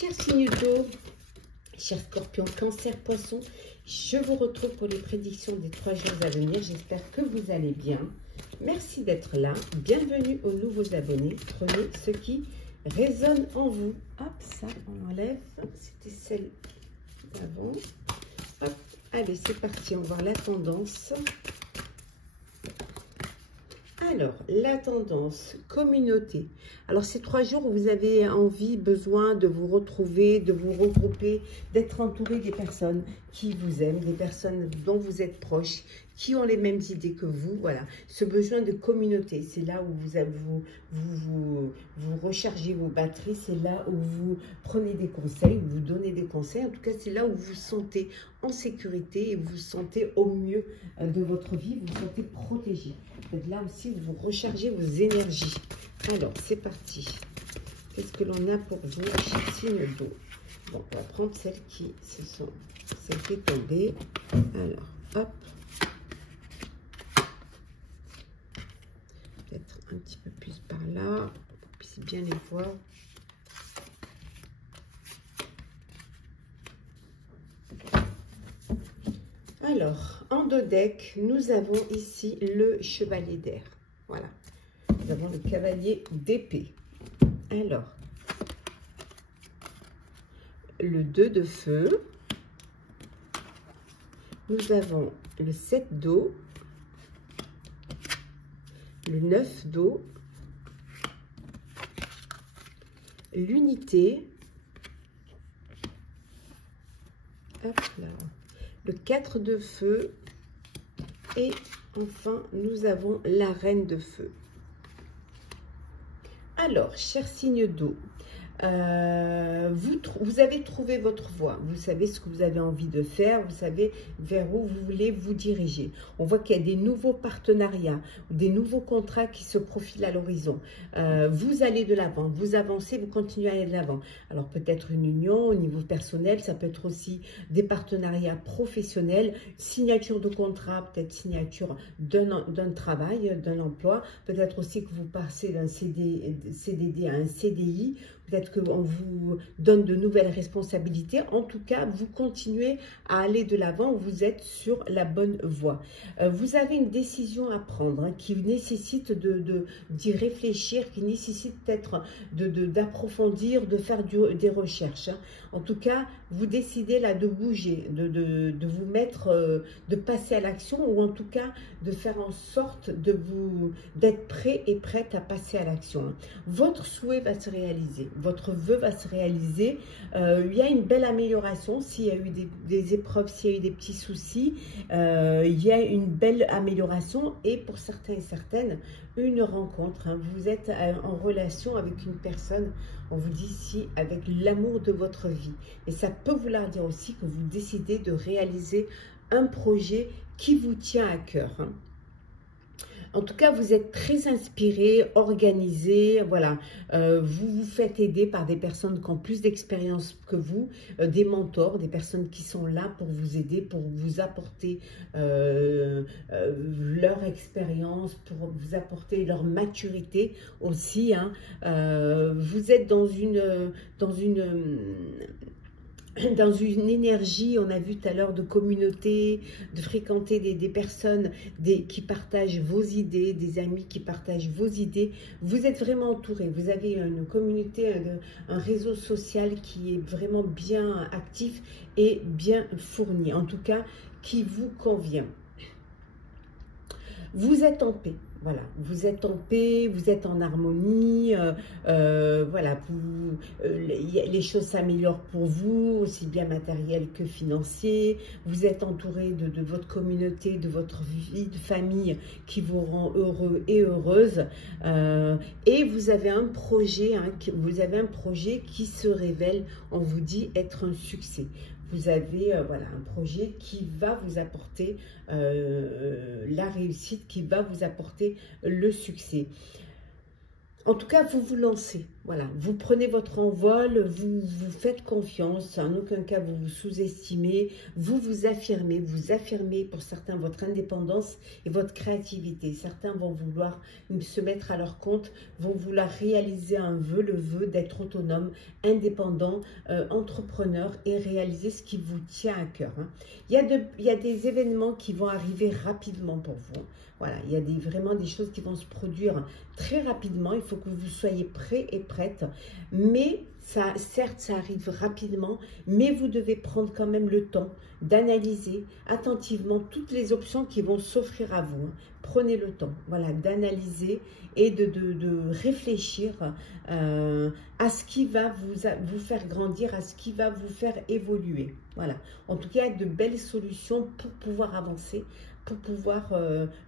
Chers signes d'eau, chers scorpions, cancer, poisson, je vous retrouve pour les prédictions des 3 jours à venir. J'espère que vous allez bien. Merci d'être là. Bienvenue aux nouveaux abonnés. Prenez ce qui résonne en vous. Hop, ça, on enlève. C'était celle d'avant. Hop, allez, c'est parti. On va voir la tendance. Alors, la tendance, communauté. Alors, ces 3 jours où vous avez envie, besoin de vous retrouver, de vous regrouper, d'être entouré des personnes qui vous aiment, des personnes dont vous êtes proches, qui ont les mêmes idées que vous. Voilà, ce besoin de communauté, c'est là où vous rechargez vos batteries, c'est là où vous prenez des conseils, vous donnez des conseils. En tout cas, c'est là où vous vous sentez en sécurité et vous vous sentez au mieux de votre vie, vous vous sentez protégé. Là aussi, vous rechargez vos énergies. Alors, c'est parti. Qu'est-ce que l'on a pour vous, chers signes d'eau? Bon, on va prendre celles qui est tombée. Alors, hop. Peut-être un petit peu plus par là, pour que vous puissiez bien les voir. Alors, en dos deck, nous avons ici le chevalier d'air. Voilà. Nous avons le cavalier d'épée. Alors, le 2 de feu. Nous avons le 7 d'eau. Le 9 d'eau. L'unité. Hop là. Le 4 de feu et enfin nous avons la reine de feu. Alors, chers signes d'eau, vous avez trouvé votre voie, vous savez ce que vous avez envie de faire, vous savez vers où vous voulez vous diriger. On voit qu'il y a des nouveaux partenariats, des nouveaux contrats qui se profilent à l'horizon. Vous allez de l'avant, vous avancez, vous continuez à aller de l'avant. Alors peut-être une union au niveau personnel, ça peut être aussi des partenariats professionnels, signature de contrat, peut-être signature d'un travail, d'un emploi, peut-être aussi que vous passez d'un CDD à un CDI, peut-être qu'on vous donne de nouvelles responsabilités. En tout cas, vous continuez à aller de l'avant, vous êtes sur la bonne voie. Vous avez une décision à prendre qui nécessite d'y réfléchir, qui nécessite peut-être d'approfondir, de faire des recherches. En tout cas, vous décidez là de bouger, de vous mettre, de passer à l'action ou en tout cas de faire en sorte d'être prêt et prête à passer à l'action. Votre souhait va se réaliser. Votre vœu va se réaliser. Il y a une belle amélioration. S'il y a eu des épreuves, s'il y a eu des petits soucis, il y a une belle amélioration et pour certains et certaines, une rencontre. Vous êtes en relation avec une personne, on vous dit ici, avec l'amour de votre vie. Et ça peut vouloir dire aussi que vous décidez de réaliser un projet qui vous tient à cœur. En tout cas, vous êtes très inspiré, organisé, voilà. Vous vous faites aider par des personnes qui ont plus d'expérience que vous, des mentors, des personnes qui sont là pour vous aider, pour vous apporter leur expérience, pour vous apporter leur maturité aussi. Vous êtes dans une énergie, on a vu tout à l'heure, de communauté, de fréquenter des personnes qui partagent vos idées, des amis qui partagent vos idées. Vous êtes vraiment entouré, vous avez une communauté, un réseau social qui est vraiment bien actif et bien fourni, en tout cas qui vous convient. Vous êtes en paix. Voilà, vous êtes en paix, vous êtes en harmonie, voilà, les choses s'améliorent pour vous, aussi bien matériel que financier. Vous êtes entouré de votre communauté, de votre vie de famille qui vous rend heureux et heureuse. Et vous avez un projet, qui se révèle, on vous dit, être un succès. Vous avez voilà, un projet qui va vous apporter la réussite, qui va vous apporter le succès. En tout cas, vous vous lancez. Voilà, vous prenez votre envol, vous vous faites confiance, en aucun cas vous vous sous-estimez, vous affirmez pour certains votre indépendance et votre créativité. Certains vont vouloir se mettre à leur compte, vont vouloir réaliser un vœu, le vœu d'être autonome, indépendant, entrepreneur et réaliser ce qui vous tient à cœur. Hein. Il y a des événements qui vont arriver rapidement pour vous. Voilà, il y a vraiment des choses qui vont se produire très rapidement. Il faut que vous soyez prêts et prêtes. Mais ça, certes, ça arrive rapidement, mais vous devez prendre quand même le temps d'analyser attentivement toutes les options qui vont s'offrir à vous. Hein. Prenez le temps, voilà, d'analyser et de réfléchir à ce qui va vous faire grandir, à ce qui va vous faire évoluer. Voilà, en tout cas, de belles solutions pour pouvoir avancer, pour pouvoir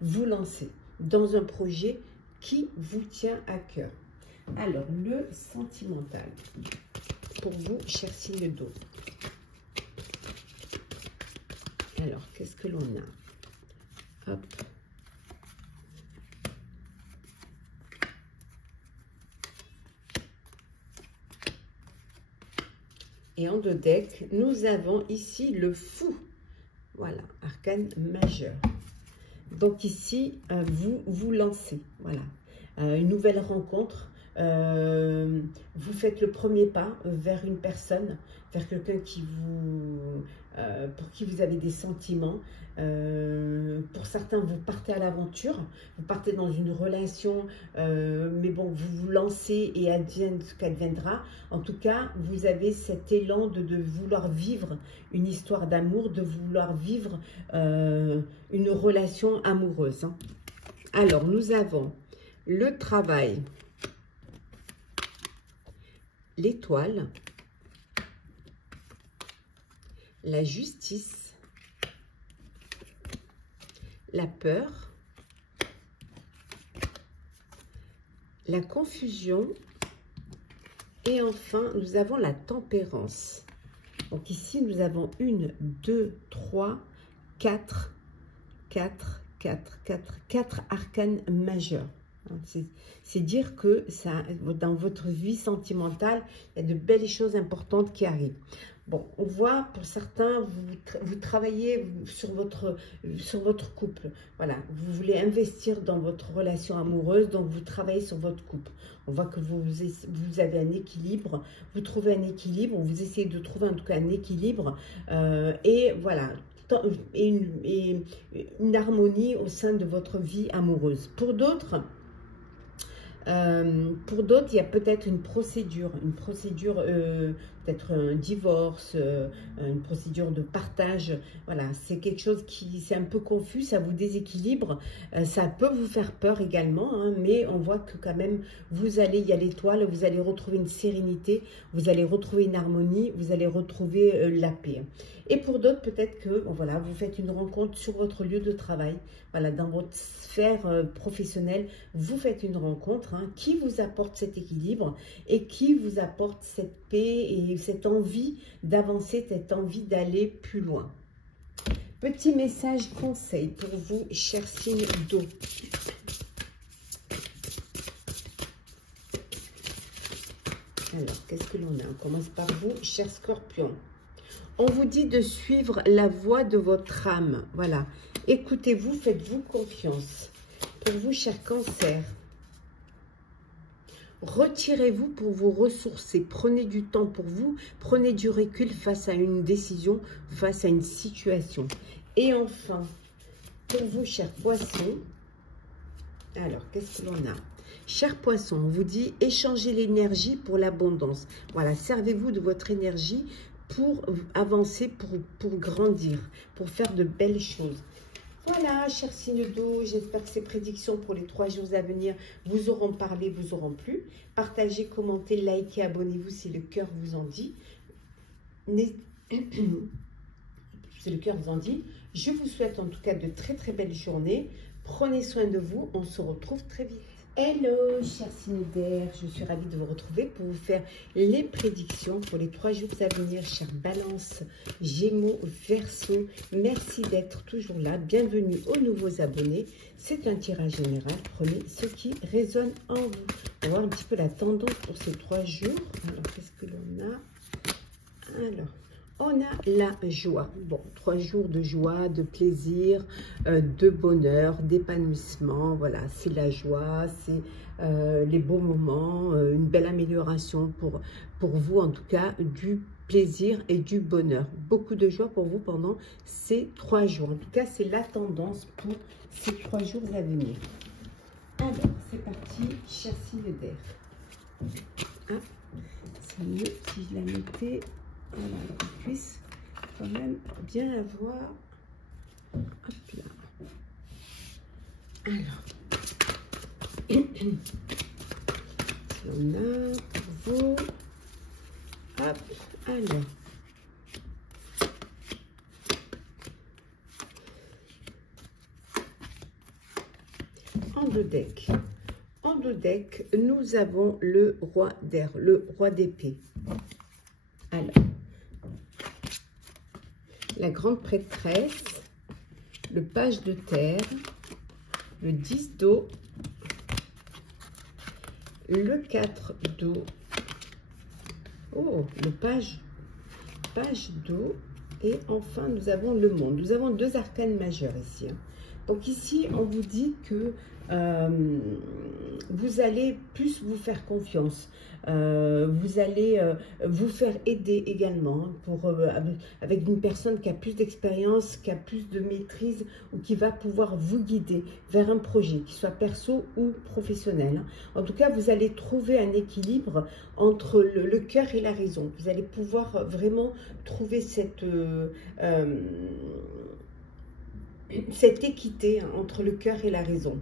vous lancer dans un projet qui vous tient à cœur. Alors, le sentimental pour vous, cher signe d'eau. Alors, qu'est-ce que l'on a? Hop. Et en deux decks, nous avons ici le fou. Voilà, arcane majeur. Donc ici, vous lancez, voilà, une nouvelle rencontre. Vous faites le premier pas vers une personne, vers quelqu'un pour qui vous avez des sentiments. Pour certains, vous partez à l'aventure, vous partez dans une relation, mais bon, vous vous lancez et advienne ce qu'adviendra. En tout cas, vous avez cet élan de vouloir vivre une histoire d'amour, de vouloir vivre une relation amoureuse. Hein. Alors, nous avons le travail, l'étoile, la justice, la peur, la confusion et enfin nous avons la tempérance. Donc ici nous avons 1, 2, 3, 4 arcanes majeurs. C'est dire que ça, dans votre vie sentimentale, il y a de belles choses importantes qui arrivent. Bon, on voit pour certains, vous travaillez sur votre couple. Voilà, vous voulez investir dans votre relation amoureuse, donc vous travaillez sur votre couple. On voit que vous avez un équilibre, vous trouvez un équilibre, vous essayez de trouver en tout cas un équilibre. Et voilà, et une harmonie au sein de votre vie amoureuse. Pour d'autres, il y a peut-être une procédure peut-être un divorce, une procédure de partage. Voilà, c'est quelque chose c'est un peu confus, ça vous déséquilibre, ça peut vous faire peur également, hein, mais on voit que quand même, il y a l'étoile, vous allez retrouver une sérénité, vous allez retrouver une harmonie, vous allez retrouver la paix. Et pour d'autres, peut-être que voilà, vous faites une rencontre sur votre lieu de travail, voilà, dans votre sphère professionnelle, vous faites une rencontre qui vous apporte cet équilibre et qui vous apporte cette paix et cette envie d'avancer, cette envie d'aller plus loin. Petit message conseil pour vous, chers signes d'eau. Alors, qu'est-ce que l'on a? On commence par vous, chers scorpions. On vous dit de suivre la voie de votre âme. Voilà. Écoutez-vous, faites-vous confiance. Pour vous, chers cancers, retirez-vous pour vous ressourcer. Prenez du temps pour vous. Prenez du recul face à une décision, face à une situation. Et enfin, pour vous, chers poissons, alors, qu'est-ce que l'on a? Chers poissons, on vous dit échangez l'énergie pour l'abondance. Voilà, servez-vous de votre énergie pour avancer, pour grandir, pour faire de belles choses. Voilà, chers signes d'eau, j'espère que ces prédictions pour les 3 jours à venir vous auront parlé, vous auront plu. Partagez, commentez, likez, abonnez-vous si le cœur vous en dit. Si le cœur vous en dit. Je vous souhaite en tout cas de très très belles journées. Prenez soin de vous, on se retrouve très vite. Hello, chers signes d'air, je suis ravie de vous retrouver pour vous faire les prédictions pour les 3 jours à venir, chers Balance, Gémeaux, Verseau. Merci d'être toujours là. Bienvenue aux nouveaux abonnés. C'est un tirage général. Prenez ce qui résonne en vous. On va voir un petit peu la tendance pour ces 3 jours. Alors, qu'est-ce que l'on a? Alors, on a la joie. Bon, 3 jours de joie, de plaisir, de bonheur, d'épanouissement. Voilà, c'est la joie, c'est les beaux moments, une belle amélioration pour vous, en tout cas, du plaisir et du bonheur. Beaucoup de joie pour vous pendant ces 3 jours. En tout cas, c'est la tendance pour ces 3 jours à venir. Alors, c'est parti, chers signes d'air. Ah, c'est mieux si je la mettais. Voilà, qu'on puisse quand même bien la voir. Hop là. Alors, on a pour vous. Hop, alors. En 2 decks. En 2 decks, nous avons le roi d'air, le roi d'épée. Alors, la grande prêtresse, le page de terre, le 10 d'eau, le 4 d'eau, oh, le page d'eau, et enfin nous avons le monde. Nous avons 2 arcanes majeures ici. Donc ici, on vous dit que vous allez plus vous faire confiance. Vous allez vous faire aider également avec une personne qui a plus d'expérience, qui a plus de maîtrise ou qui va pouvoir vous guider vers un projet, qu'il soit perso ou professionnel. En tout cas, vous allez trouver un équilibre entre le cœur et la raison. Vous allez pouvoir vraiment trouver cette équité entre le cœur et la raison.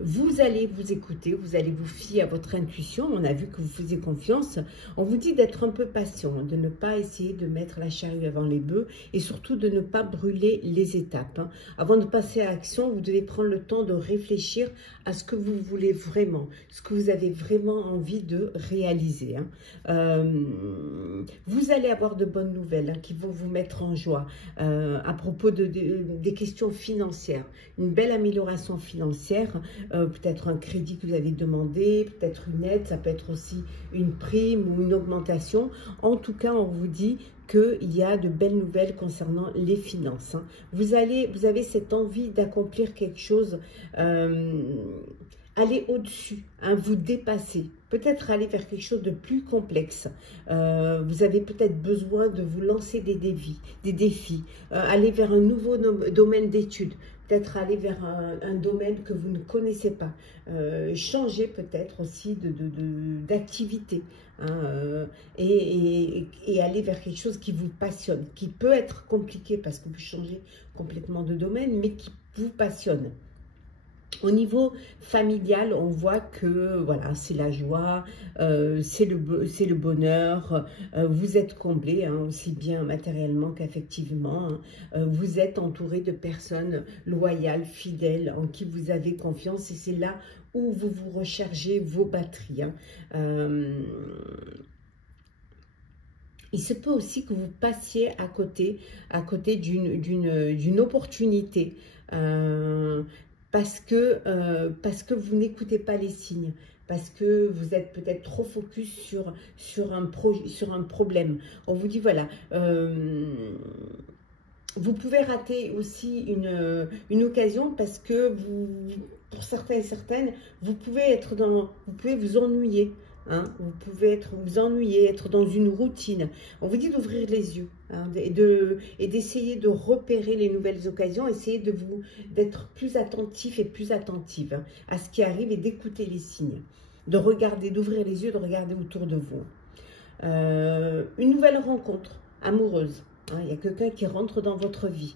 Vous allez vous écouter, vous allez vous fier à votre intuition. On a vu que vous faisiez confiance. On vous dit d'être un peu patient, de ne pas essayer de mettre la charrue avant les bœufs et surtout de ne pas brûler les étapes. Avant de passer à l'action, vous devez prendre le temps de réfléchir à ce que vous voulez vraiment, ce que vous avez vraiment envie de réaliser. Vous allez avoir de bonnes nouvelles qui vont vous mettre en joie à propos des questions financières. Une belle amélioration financière, peut-être un crédit que vous avez demandé, peut-être une aide, ça peut être aussi une prime ou une augmentation. En tout cas, on vous dit qu'il y a de belles nouvelles concernant les finances. Vous avez cette envie d'accomplir quelque chose, aller au-dessus, vous dépasser, peut-être aller vers quelque chose de plus complexe. Vous avez peut-être besoin de vous lancer des défis, aller vers un nouveau domaine d'études, peut-être aller vers un domaine que vous ne connaissez pas, changer peut-être aussi d'activité, et aller vers quelque chose qui vous passionne, qui peut être compliqué parce que vous changez complètement de domaine, mais qui vous passionne. Au niveau familial, on voit que voilà, c'est la joie, c'est le bonheur, vous êtes comblé, aussi bien matériellement qu'affectivement. Vous êtes entouré de personnes loyales, fidèles, en qui vous avez confiance, et c'est là où vous vous rechargez vos batteries. Il se peut aussi que vous passiez à côté d'une opportunité, parce que vous n'écoutez pas les signes, parce que vous êtes peut-être trop focus sur un problème. On vous dit, voilà, vous pouvez rater aussi une occasion parce que pour certains et certaines, vous pouvez vous ennuyer. Vous pouvez vous ennuyer, être dans une routine. On vous dit d'ouvrir les yeux et d'essayer de repérer les nouvelles occasions, essayer d'être plus attentif et plus attentive à ce qui arrive et d'écouter les signes, de regarder, d'ouvrir les yeux, de regarder autour de vous. Une nouvelle rencontre amoureuse. Il y a quelqu'un qui rentre dans votre vie,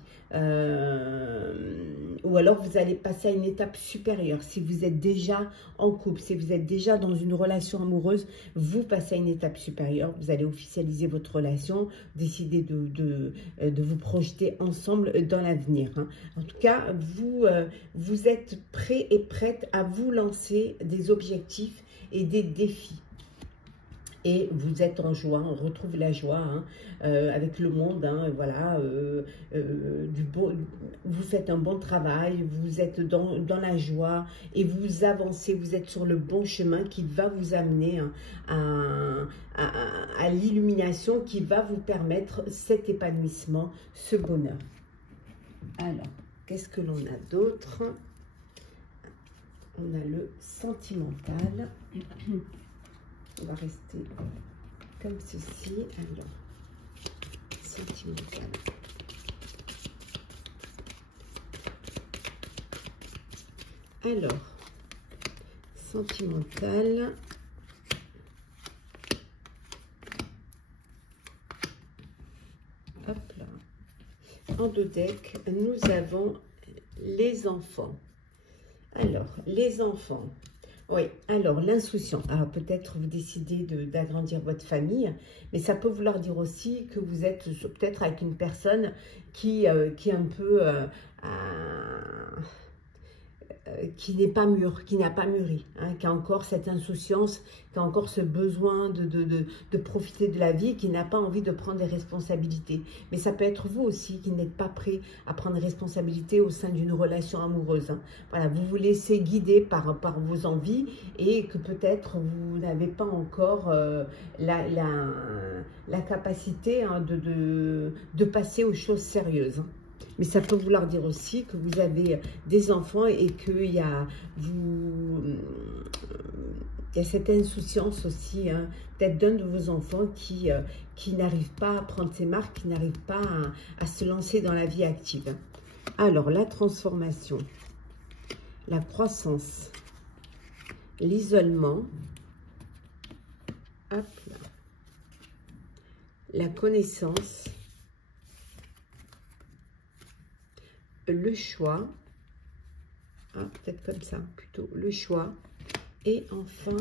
ou alors vous allez passer à une étape supérieure. Si vous êtes déjà en couple, si vous êtes déjà dans une relation amoureuse, vous passez à une étape supérieure. Vous allez officialiser votre relation, décider de vous projeter ensemble dans l'avenir. En tout cas, vous êtes prêt et prête à vous lancer des objectifs et des défis. Et vous êtes en joie, on retrouve la joie hein, avec le monde, hein, voilà, vous faites un bon travail, vous êtes dans la joie et vous avancez, vous êtes sur le bon chemin qui va vous amener hein, à l'illumination, qui va vous permettre cet épanouissement, ce bonheur. Alors, qu'est-ce que l'on a d'autre? On a le sentimental. On va rester comme ceci. Alors, sentimental. Alors, sentimental. Hop là. En deux decks, nous avons les enfants. Alors, les enfants. Oui, alors l'insouciant. Alors peut-être vous décidez d'agrandir votre famille, mais ça peut vouloir dire aussi que vous êtes peut-être avec une personne qui est un peu... qui n'est pas mûr, qui n'a pas mûri, hein, qui a encore cette insouciance, qui a encore ce besoin de profiter de la vie, qui n'a pas envie de prendre des responsabilités. Mais ça peut être vous aussi qui n'êtes pas prêt à prendre des responsabilités au sein d'une relation amoureuse. Hein. Voilà, vous vous laissez guider par vos envies et que peut-être vous n'avez pas encore la capacité hein, de passer aux choses sérieuses. Hein. Mais ça peut vouloir dire aussi que vous avez des enfants et qu'il y a cette insouciance aussi, hein, peut-être d'un de vos enfants qui n'arrive pas à prendre ses marques, qui n'arrive pas à se lancer dans la vie active. Alors, la transformation, la croissance, l'isolement, hop là, la connaissance, le choix, ah, peut-être comme ça, plutôt le choix, et enfin,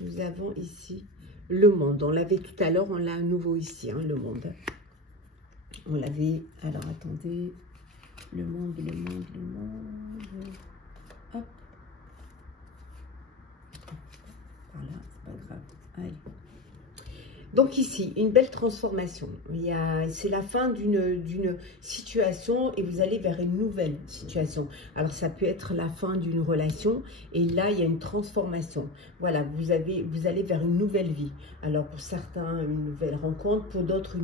nous avons ici le monde. On l'avait tout à l'heure, on l'a à nouveau ici, hein, le monde. On l'avait, alors attendez, le monde, hop. Voilà, c'est pas grave, allez. Donc ici, une belle transformation. C'est la fin d'une situation et vous allez vers une nouvelle situation. Alors ça peut être la fin d'une relation et là, il y a une transformation. Voilà, vous allez vers une nouvelle vie. Alors pour certains, une nouvelle rencontre, pour d'autres,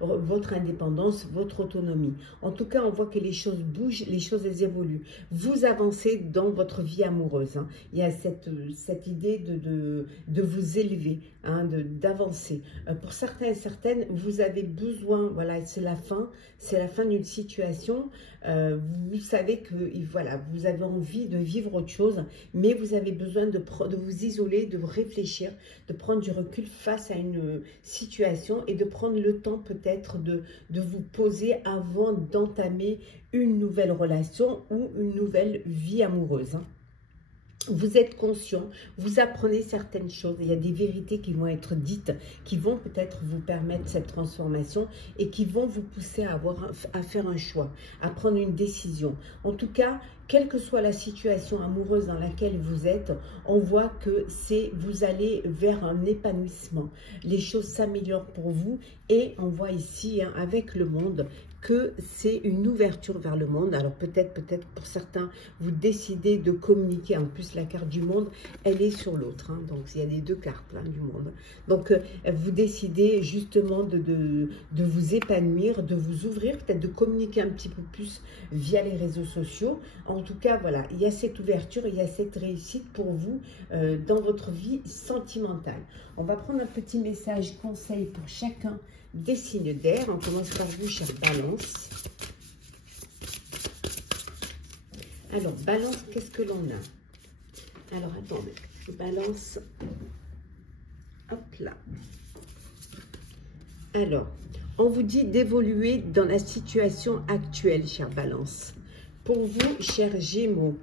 votre indépendance, votre autonomie. En tout cas, on voit que les choses bougent, les choses elles évoluent. Vous avancez dans votre vie amoureuse. Hein. Il y a cette idée de vous élever, hein, d'avancer. Pour certains et certaines, vous avez besoin, voilà, c'est la fin d'une situation. Vous savez que voilà, vous avez envie de vivre autre chose, mais vous avez besoin de vous isoler, de réfléchir, de prendre du recul face à une situation et de prendre le temps peut-être de vous poser avant d'entamer une nouvelle relation ou une nouvelle vie amoureuse. Hein. Vous êtes conscient, vous apprenez certaines choses, il y a des vérités qui vont être dites, qui vont peut-être vous permettre cette transformation et qui vont vous pousser à faire un choix, à prendre une décision. En tout cas, quelle que soit la situation amoureuse dans laquelle vous êtes, on voit que vous allez vers un épanouissement. Les choses s'améliorent pour vous et on voit ici, hein, avec le monde, que c'est une ouverture vers le monde. Alors peut-être pour certains, vous décidez de communiquer. En plus, la carte du monde, elle est sur l'autre. Hein, donc, il y a les deux cartes là, du monde. Donc, vous décidez justement de vous épanouir, de vous ouvrir, peut-être de communiquer un petit peu plus via les réseaux sociaux. En tout cas, voilà, il y a cette ouverture, il y a cette réussite pour vous dans votre vie sentimentale. On va prendre un petit message conseil pour chacun des signes d'air. On commence par vous, chère Balance. Alors, Balance, qu'est-ce que l'on a? Alors, attendez, Balance, hop là. Alors, on vous dit d'évoluer dans la situation actuelle, chère Balance. Pour vous, chers Gémeaux,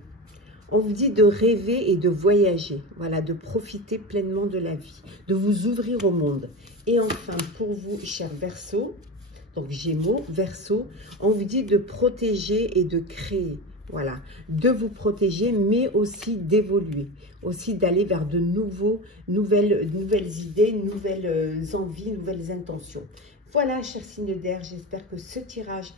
on vous dit de rêver et de voyager, voilà, de profiter pleinement de la vie, de vous ouvrir au monde. Et enfin, pour vous, chers Verseaux, donc Gémeaux, Verseaux, on vous dit de protéger et de créer. Voilà, de vous protéger, mais aussi d'évoluer, aussi d'aller vers de nouvelles idées, nouvelles envies, nouvelles intentions. Voilà, chers signes d'air, j'espère que ce tirage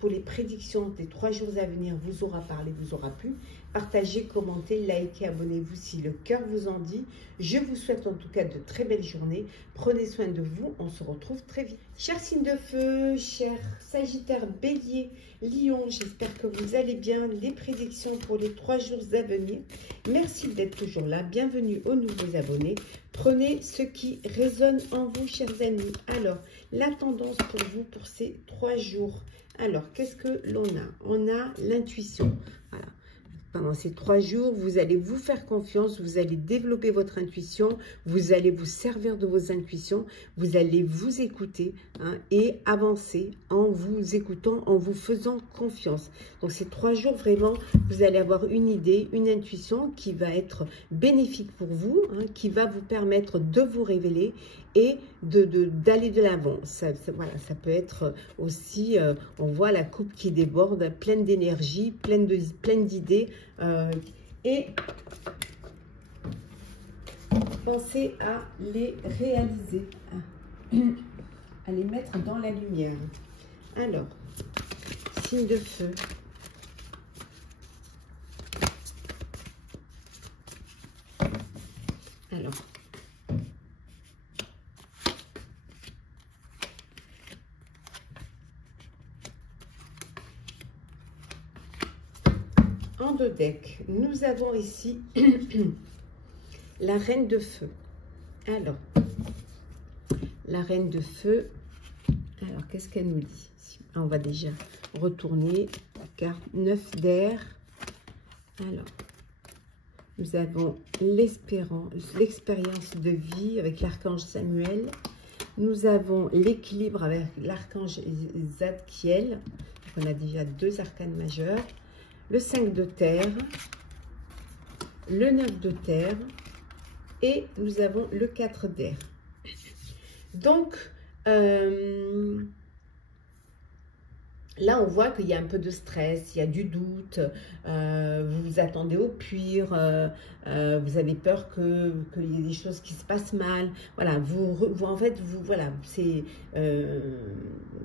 pour les prédictions des 3 jours à venir vous aura parlé, vous aura plu. Partagez, commentez, likez, abonnez-vous si le cœur vous en dit. Je vous souhaite en tout cas de très belles journées. Prenez soin de vous, on se retrouve très vite. Chers signes de feu, chers Sagittaire, Bélier, Lion, j'espère que vous allez bien. Les prédictions pour les 3 jours à venir. Merci d'être toujours là. Bienvenue aux nouveaux abonnés. Prenez ce qui résonne en vous, chers amis. Alors, la tendance pour vous pour ces 3 jours. Alors, qu'est-ce que l'on a? On a l'intuition. Voilà. Pendant ces 3 jours, vous allez vous faire confiance, vous allez développer votre intuition, vous allez vous servir de vos intuitions, vous allez vous écouter et avancer en vous écoutant, en vous faisant confiance. Donc, ces 3 jours, vraiment, vous allez avoir une idée, une intuition qui va être bénéfique pour vous, qui va vous permettre de vous révéler et d'aller de l'avant. Voilà, ça peut être aussi, on voit la coupe qui déborde, pleine d'énergie, pleine d'idées. Et pensez à les réaliser, à les mettre dans la lumière. Alors, signe de feu. Alors, en 2 decks, nous avons ici la reine de feu. Alors, la reine de feu, alors qu'est-ce qu'elle nous dit? On va déjà retourner la carte 9 d'air. Alors, nous avons l'expérience de vie avec l'archange Samuel. Nous avons l'équilibre avec l'archange Zadkiel. On a déjà 2 arcanes majeurs. Le 5 de terre, le 9 de terre et nous avons le 4 d'air. Donc, là, on voit qu'il y a un peu de stress, il y a du doute, vous vous attendez au pire, vous avez peur qu'il y ait des choses qui se passent mal. Voilà, en fait, voilà,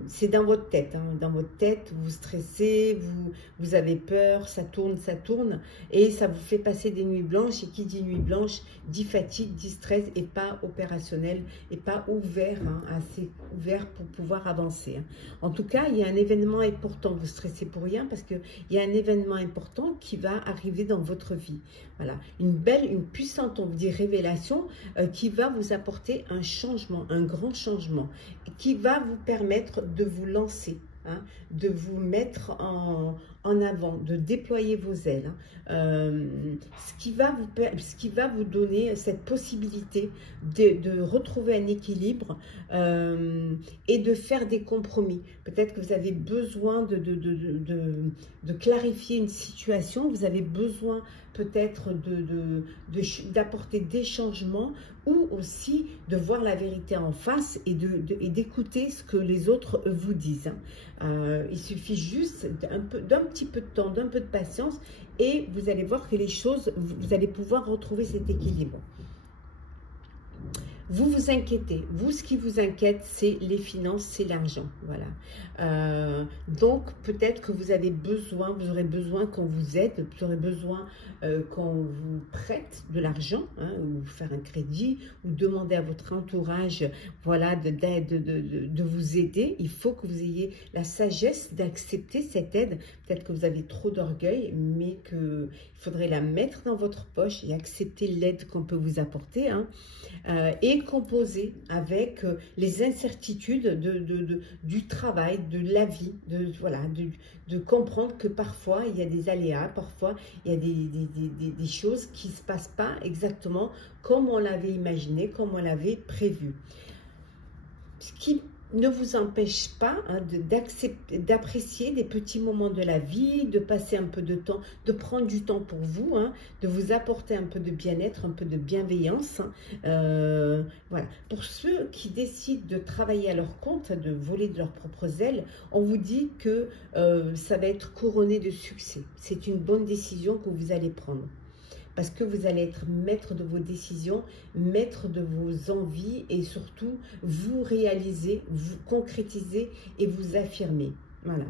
c'est dans votre tête. Dans votre tête, vous stressez, vous avez peur, ça tourne, et ça vous fait passer des nuits blanches. Et qui dit nuit blanche, dit fatigue, dit stress, et pas opérationnel, et pas ouvert, assez ouvert pour pouvoir avancer. En tout cas, il y a un événement important, vous stressez pour rien parce qu'il y a un événement important qui va arriver dans votre vie. Voilà, une puissante, on dit, révélation qui va vous apporter un changement, un grand changement, qui va vous permettre de vous lancer, de vous mettre en avant, de déployer vos ailes, ce qui va vous donner cette possibilité de retrouver un équilibre et de faire des compromis. Peut-être que vous avez besoin de clarifier une situation, vous avez besoin peut-être d'apporter des changements ou aussi de voir la vérité en face et d'écouter ce que les autres vous disent. Il suffit juste d'un petit peu de temps, d'un peu de patience et vous allez voir que les choses, vous allez pouvoir retrouver cet équilibre. Vous vous inquiétez. Vous, ce qui vous inquiète, c'est les finances, c'est l'argent. Voilà. Donc, peut-être que vous aurez besoin qu'on vous aide, vous aurez besoin qu'on vous prête de l'argent, ou faire un crédit, ou demander à votre entourage, voilà, de vous aider. Il faut que vous ayez la sagesse d'accepter cette aide. Peut-être que vous avez trop d'orgueil, mais qu'il faudrait la mettre dans votre poche et accepter l'aide qu'on peut vous apporter, et composer avec les incertitudes du travail, de la vie, de comprendre que parfois il y a des aléas, parfois il y a des choses qui ne se passent pas exactement comme on l'avait imaginé, comme on l'avait prévu. Ce qui ne vous empêche pas hein, d'apprécier des petits moments de la vie, de passer un peu de temps, de prendre du temps pour vous, hein, de vous apporter un peu de bien-être, un peu de bienveillance. Hein. Voilà. Pour ceux qui décident de travailler à leur compte, de voler de leurs propres ailes, on vous dit que ça va être couronné de succès. C'est une bonne décision que vous allez prendre. Parce que vous allez être maître de vos décisions, maître de vos envies et surtout vous réaliser, vous concrétiser et vous affirmer. Voilà.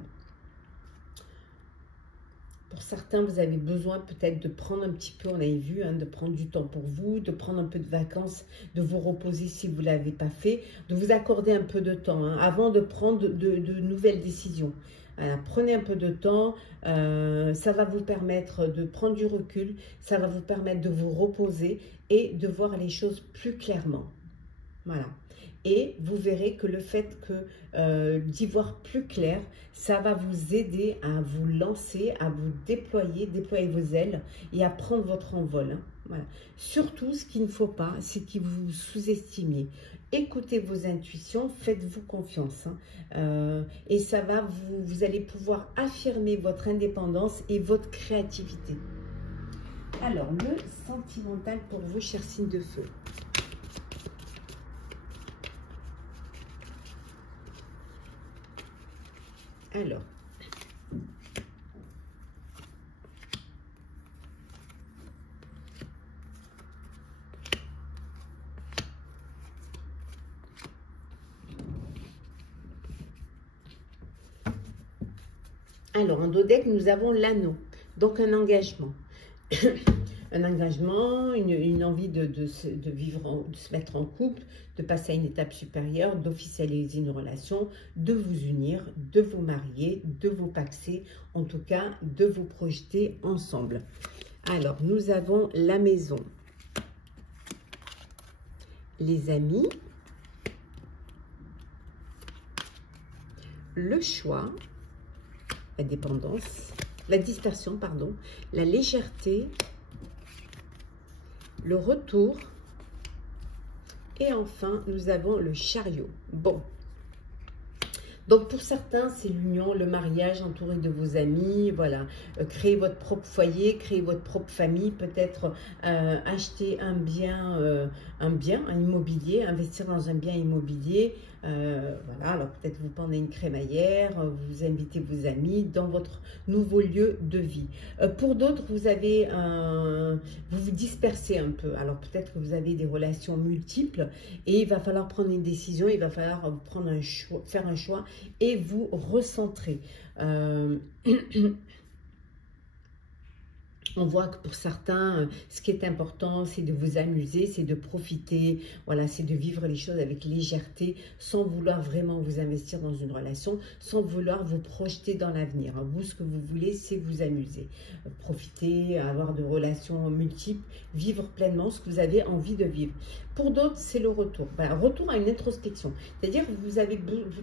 Pour certains, vous avez besoin peut-être de prendre un petit peu, on avait vu, hein, de prendre du temps pour vous, de prendre un peu de vacances, de vous reposer si vous ne l'avez pas fait, de vous accorder un peu de temps hein, avant de prendre de nouvelles décisions. Voilà, prenez un peu de temps, ça va vous permettre de prendre du recul, ça va vous permettre de vous reposer et de voir les choses plus clairement. Voilà. Et vous verrez que le fait d'y voir plus clair, ça va vous aider à vous lancer, à vous déployer vos ailes et à prendre votre envol. Hein. Voilà. Surtout, ce qu'il ne faut pas, c'est que vous sous-estimiez. Écoutez vos intuitions, faites-vous confiance. Hein. Et ça va, vous allez pouvoir affirmer votre indépendance et votre créativité. Alors, le sentimental pour vous, chers signes de feu. Alors, en dos deck, nous avons l'anneau, donc un engagement. Un engagement, une envie de vivre, de se mettre en couple, de passer à une étape supérieure, d'officialiser une relation, de vous unir, de vous marier, de vous paxer, en tout cas de vous projeter ensemble. Alors, nous avons la maison, les amis, le choix, la dépendance, la dispersion, pardon, la légèreté, le retour et enfin nous avons le chariot. Bon, donc pour certains c'est l'union, le mariage, entouré de vos amis, voilà, créer votre propre foyer, créer votre propre famille, peut-être acheter un bien, un immobilier, investir dans un bien immobilier. Voilà, alors peut-être vous prenez une crémaillère, vous invitez vos amis dans votre nouveau lieu de vie. Pour d'autres, vous avez vous vous dispersez un peu. Alors peut-être que vous avez des relations multiples et il va falloir prendre une décision, il va falloir prendre un choix, faire un choix et vous recentrer. On voit que pour certains, ce qui est important, c'est de vous amuser, c'est de profiter, voilà, c'est de vivre les choses avec légèreté, sans vouloir vraiment vous investir dans une relation, sans vouloir vous projeter dans l'avenir. Vous, ce que vous voulez, c'est vous amuser, profiter, avoir de relations multiples, vivre pleinement ce que vous avez envie de vivre. Pour d'autres, c'est le retour. Voilà, retour à une introspection. C'est-à-dire que vous avez,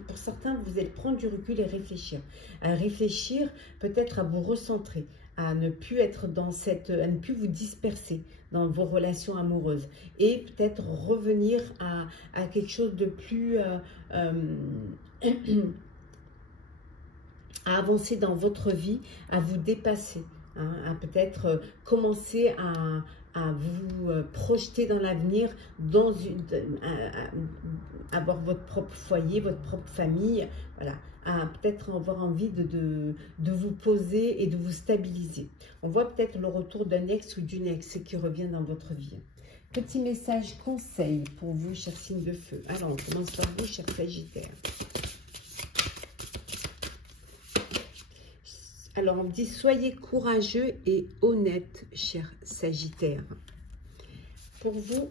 pour certains, vous allez prendre du recul et réfléchir. À réfléchir, peut-être à vous recentrer, à ne plus être dans à ne plus vous disperser dans vos relations amoureuses et peut-être revenir à quelque chose de plus à avancer dans votre vie, à vous dépasser, hein, à peut-être commencer à vous projeter dans l'avenir, avoir votre propre foyer, votre propre famille, voilà, à peut-être avoir envie de vous poser et de vous stabiliser. On voit peut-être le retour d'un ex ou d'une ex qui revient dans votre vie. Petit message conseil pour vous, chers signes de feu. Alors, on commence par vous, chers Sagittaires. Alors, on me dit, soyez courageux et honnête, chers Sagittaires. Pour vous,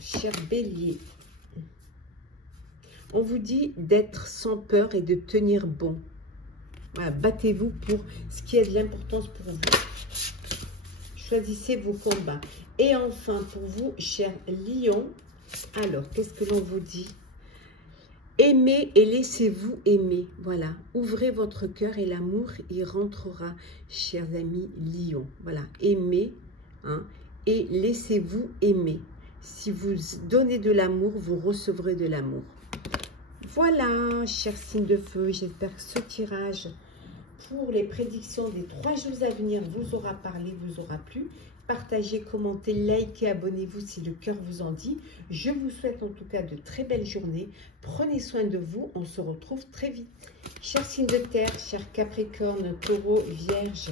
chers Béliers, on vous dit d'être sans peur et de tenir bon. Voilà, battez-vous pour ce qui a de l'importance pour vous. Choisissez vos combats. Et enfin, pour vous, chers Lions, alors, qu'est-ce que l'on vous dit? Aimez et laissez-vous aimer. Voilà, ouvrez votre cœur et l'amour y rentrera, chers amis Lions. Voilà, aimez hein, et laissez-vous aimer. Si vous donnez de l'amour, vous recevrez de l'amour. Voilà, chers signes de feu, j'espère que ce tirage pour les prédictions des 3 jours à venir vous aura parlé, vous aura plu. Partagez, commentez, likez, abonnez-vous si le cœur vous en dit. Je vous souhaite en tout cas de très belles journées. Prenez soin de vous, on se retrouve très vite. Chers signes de terre, chers Capricorne, Taureau, Vierge,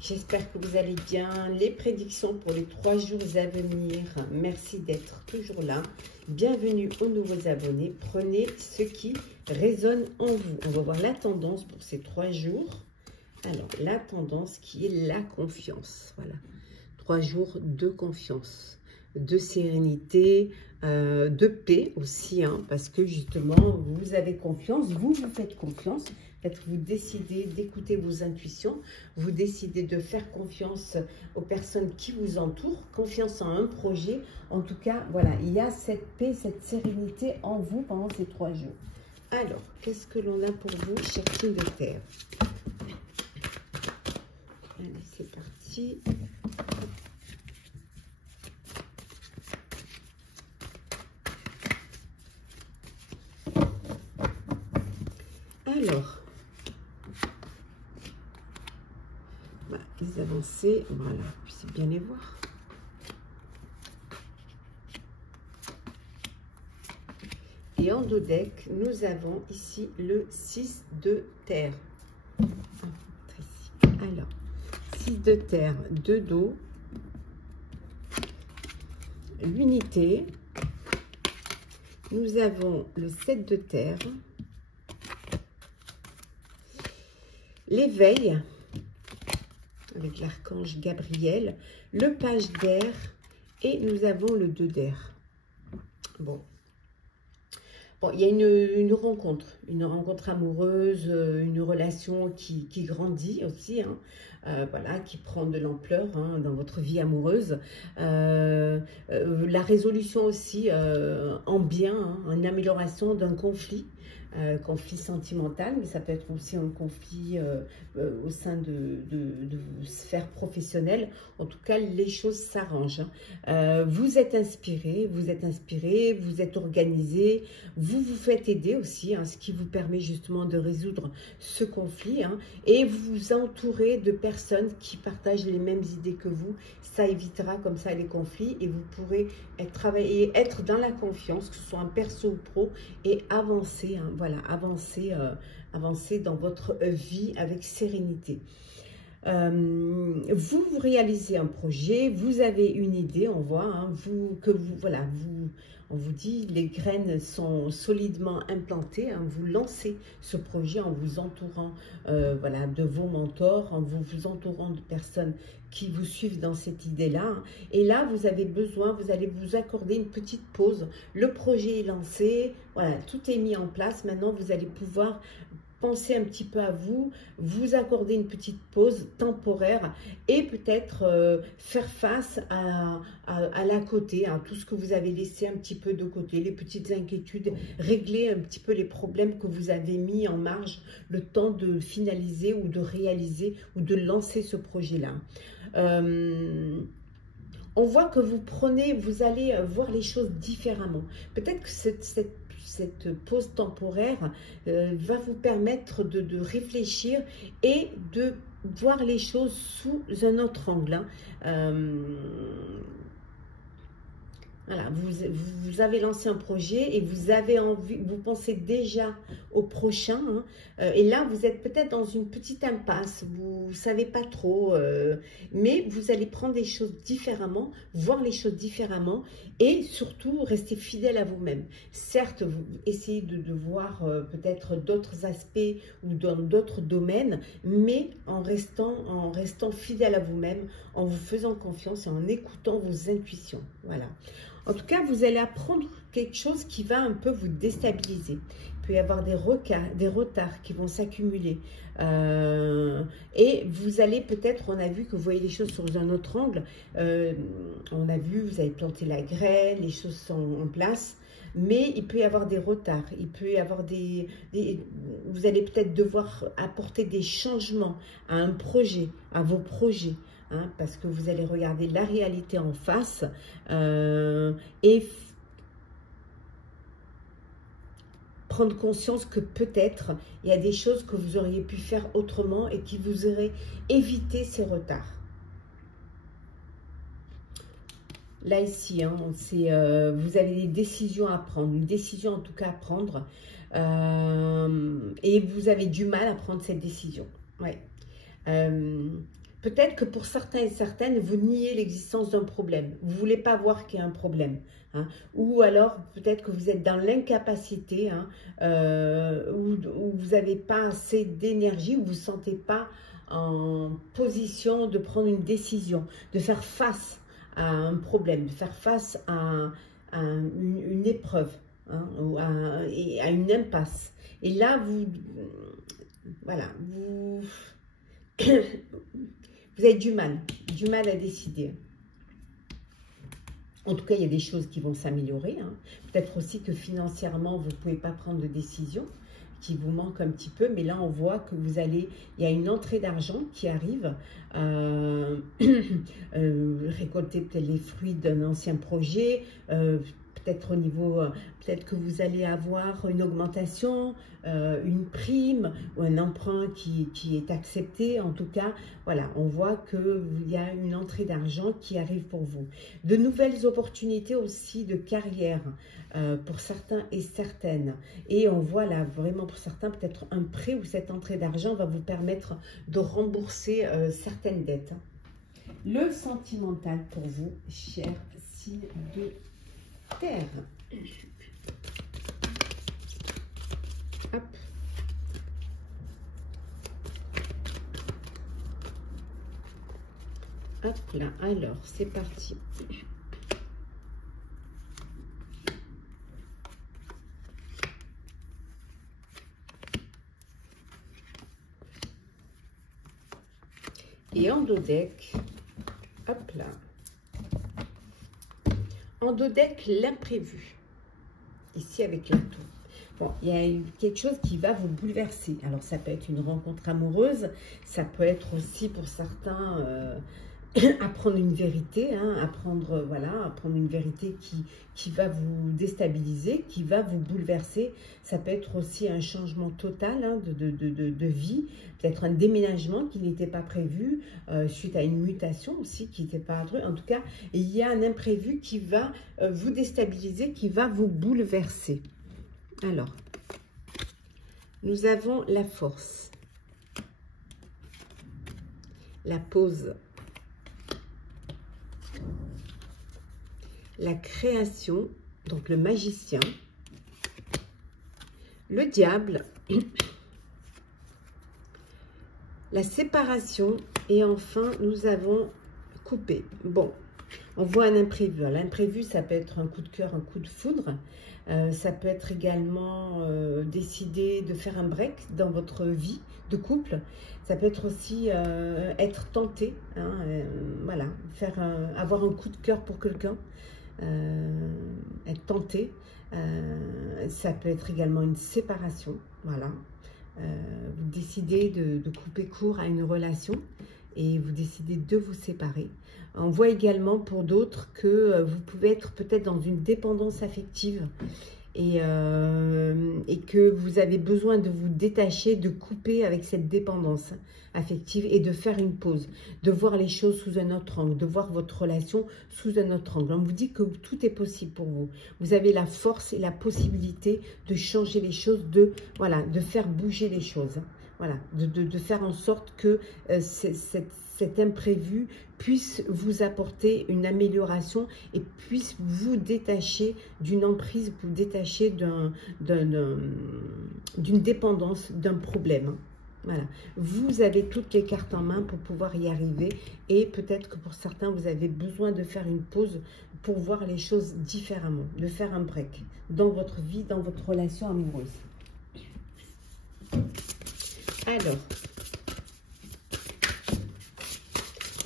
j'espère que vous allez bien. Les prédictions pour les 3 jours à venir. Merci d'être toujours là. Bienvenue aux nouveaux abonnés. Prenez ce qui résonne en vous. On va voir la tendance pour ces 3 jours. Alors, la tendance qui est la confiance. Voilà. 3 jours de confiance, de sérénité, de paix aussi, hein, parce que justement, vous avez confiance, vous faites confiance. Peut-être vous décidez d'écouter vos intuitions, vous décidez de faire confiance aux personnes qui vous entourent, confiance en un projet. En tout cas, voilà, il y a cette paix, cette sérénité en vous pendant ces 3 jours. Alors, qu'est-ce que l'on a pour vous, chers signes de terre? Allez, c'est parti. Alors, les avancées, voilà, c'est bien les voir. Et en dos deck, nous avons ici le 6 de terre. Alors, 6 de terre, 2 dos, l'unité. Nous avons le 7 de terre, l'éveil, avec l'archange Gabriel, le page d'air, et nous avons le 2 d'air. Bon, il y a une rencontre amoureuse, une relation qui grandit aussi, hein, voilà, qui prend de l'ampleur, hein, dans votre vie amoureuse. La résolution aussi en bien, hein, en amélioration d'un conflit. Conflit sentimental, mais ça peut être aussi un conflit au sein de sphères professionnelles. En tout cas, les choses s'arrangent. Hein. Vous êtes inspiré, vous êtes organisé, vous vous faites aider aussi, hein, ce qui vous permet justement de résoudre ce conflit. Hein, et vous vous entourez de personnes qui partagent les mêmes idées que vous. Ça évitera comme ça les conflits et vous pourrez être dans la confiance, que ce soit en perso ou pro, et avancer. Hein, voilà, avancer dans votre vie avec sérénité. Vous réalisez un projet, vous avez une idée, on voit, hein, on vous dit, les graines sont solidement implantées, hein, vous lancez ce projet en vous entourant voilà, de vos mentors, en vous entourant de personnes qui vous suivent dans cette idée-là. Hein. Et là, vous avez besoin, vous allez vous accorder une petite pause. Le projet est lancé, voilà, tout est mis en place. Maintenant, vous allez pouvoir penser un petit peu à vous, vous accorder une petite pause temporaire et peut-être faire face à l'à côté, hein, tout ce que vous avez laissé un petit peu de côté, les petites inquiétudes, régler un petit peu les problèmes que vous avez mis en marge, le temps de finaliser ou de réaliser ou de lancer ce projet-là. On voit que vous allez voir les choses différemment. Peut-être que cette pause temporaire va vous permettre de réfléchir et de voir les choses sous un autre angle. Hein. Voilà, vous avez lancé un projet et vous avez envie, vous pensez déjà au prochain. Hein, et là, vous êtes peut-être dans une petite impasse, vous ne savez pas trop, mais vous allez prendre les choses différemment, voir les choses différemment et surtout rester fidèle à vous-même. Certes, vous essayez de voir peut-être d'autres aspects ou dans d'autres domaines, mais en restant fidèle à vous-même, en vous faisant confiance et en écoutant vos intuitions. Voilà. En tout cas, vous allez apprendre quelque chose qui va un peu vous déstabiliser. Il peut y avoir des retards qui vont s'accumuler. Et vous allez peut-être, on a vu que vous voyez les choses sous un autre angle. On a vu, vous avez planté la graine, les choses sont en place. Mais il peut y avoir des retards, il peut y avoir vous allez peut-être devoir apporter des changements à un projet, à vos projets. Hein, parce que vous allez regarder la réalité en face et prendre conscience que peut-être il y a des choses que vous auriez pu faire autrement et qui vous auraient évité ces retards. Là, ici, hein, vous avez des décisions à prendre, une décision en tout cas à prendre, et vous avez du mal à prendre cette décision. Ouais. Peut-être que pour certains et certaines, vous niez l'existence d'un problème. Vous ne voulez pas voir qu'il y a un problème. Hein. Ou alors, peut-être que vous êtes dans l'incapacité, hein, où vous n'avez pas assez d'énergie, où vous ne vous sentez pas en position de prendre une décision, de faire face à un problème, de faire face à une épreuve, hein, ou à une impasse. Et là, voilà, vous avez du mal à décider. En tout cas, il y a des choses qui vont s'améliorer. Hein. Peut-être aussi que financièrement, vous ne pouvez pas prendre de décision, qui vous manque un petit peu. Mais là, on voit que il y a une entrée d'argent qui arrive. Récolter peut-être les fruits d'un ancien projet, peut-être au niveau, peut-être que vous allez avoir une augmentation, une prime ou un emprunt qui est accepté. En tout cas, voilà, on voit qu'il y a une entrée d'argent qui arrive pour vous. De nouvelles opportunités aussi de carrière pour certains et certaines. Et on voit là vraiment pour certains peut-être un prêt où cette entrée d'argent va vous permettre de rembourser certaines dettes. Le sentimental pour vous, cher signe de terre. Hop. Hop là, alors c'est parti. Et en dos deck, hop là. En dos deck, l'imprévu. Ici avec la tour. Bon, il y a quelque chose qui va vous bouleverser. Alors, ça peut être une rencontre amoureuse. Ça peut être aussi pour certains apprendre une vérité. Hein, apprendre une vérité qui va vous déstabiliser, qui va vous bouleverser. Ça peut être aussi un changement total, hein, de vie. Peut-être un déménagement qui n'était pas prévu, suite à une mutation aussi qui n'était pas prévue. En tout cas, il y a un imprévu qui va vous déstabiliser, qui va vous bouleverser. Alors, nous avons la force, la pause, la création, donc le magicien, le diable, la séparation et enfin nous avons coupé. Bon, on voit un imprévu. L'imprévu, ça peut être un coup de cœur, un coup de foudre. Ça peut être également décider de faire un break dans votre vie de couple. Ça peut être aussi être tenté, hein, voilà, avoir un coup de cœur pour quelqu'un, être tenté. Ça peut être également une séparation, voilà. Vous décidez de couper court à une relation et vous décidez de vous séparer. On voit également pour d'autres que vous pouvez être peut-être dans une dépendance affective et que vous avez besoin de vous détacher, de couper avec cette dépendance affective et de faire une pause, de voir les choses sous un autre angle, de voir votre relation sous un autre angle. On vous dit que tout est possible pour vous. Vous avez la force et la possibilité de changer les choses, de faire bouger les choses. Voilà, de faire en sorte que cet imprévu puisse vous apporter une amélioration et puisse vous détacher d'une emprise, vous détacher d'une dépendance, d'un problème. Voilà, vous avez toutes les cartes en main pour pouvoir y arriver et peut-être que pour certains, vous avez besoin de faire une pause pour voir les choses différemment, de faire un break dans votre vie, dans votre relation amoureuse. Alors,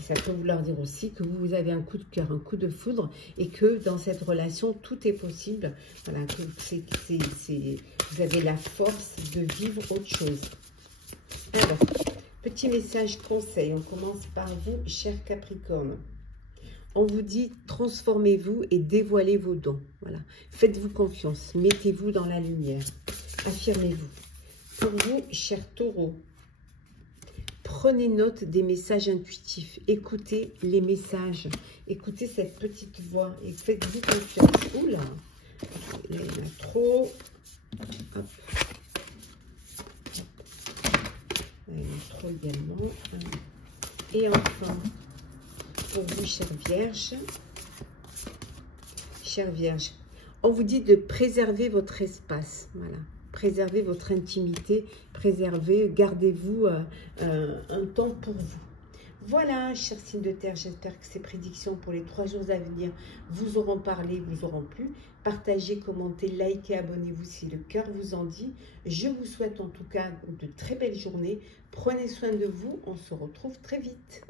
ça peut vouloir dire aussi que vous avez un coup de cœur, un coup de foudre et que dans cette relation, tout est possible. Voilà, que vous avez la force de vivre autre chose. Alors, petit message conseil, on commence par vous, cher Capricorne. On vous dit, transformez-vous et dévoilez vos dons. Voilà, faites-vous confiance, mettez-vous dans la lumière. Affirmez-vous. Pour vous, cher Taureau, prenez note des messages intuitifs. Écoutez les messages. Écoutez cette petite voix et faites-vous confiance. Oula, là, il y en a trop. Hop. Il y en a trop également. Et enfin, pour vous, chère Vierge, on vous dit de préserver votre espace. Voilà. Préservez votre intimité, gardez-vous un temps pour vous. Voilà, chers signes de terre, j'espère que ces prédictions pour les 3 jours à venir vous auront parlé, vous auront plu. Partagez, commentez, likez, abonnez-vous si le cœur vous en dit. Je vous souhaite en tout cas de très belles journées. Prenez soin de vous, on se retrouve très vite.